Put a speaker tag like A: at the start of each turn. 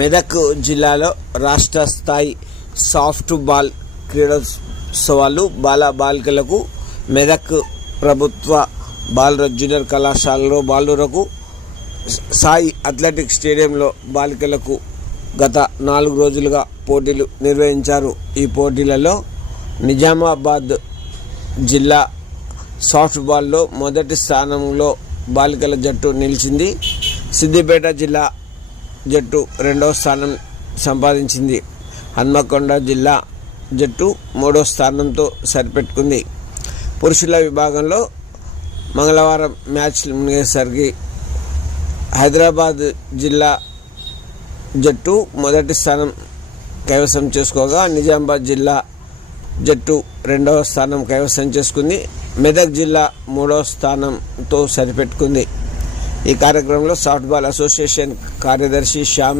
A: మెదక్ జిల్లాలో రాష్ట్ర స్థాయి సాఫ్ట్ బాల్ క్రీడోత్సవాలు బాల బాలికలకు మెదక్ ప్రభుత్వ బాలుర జూనియర్ కళాశాలలో బాలురకు సాయి అథ్లెటిక్ స్టేడియంలో బాలికలకు గత నాలుగు రోజులుగా పోటీలు నిర్వహించారు. ఈ పోటీలలో నిజామాబాద్ జిల్లా సాఫ్ట్బాల్లో మొదటి స్థానంలో బాలికల జట్టు నిలిచింది. సిద్దిపేట జిల్లా జట్టు రెండవ స్థానం సంపాదించింది. హన్మకొండ జిల్లా జట్టు మూడో స్థానంతో సరిపెట్టుకుంది. పురుషుల విభాగంలో మంగళవారం మ్యాచ్లు మునిగేసరికి హైదరాబాద్ జిల్లా జట్టు మొదటి స్థానం కైవసం చేసుకోగా నిజామాబాద్ జిల్లా జట్టు రెండవ స్థానం కైవసం చేసుకుంది. మెదక్ జిల్లా మూడవ స్థానంతో సరిపెట్టుకుంది. ఈ కార్యక్రమంలో సాఫ్ట్బాల్ అసోసియేషన్ కార్యదర్శి శ్యామ్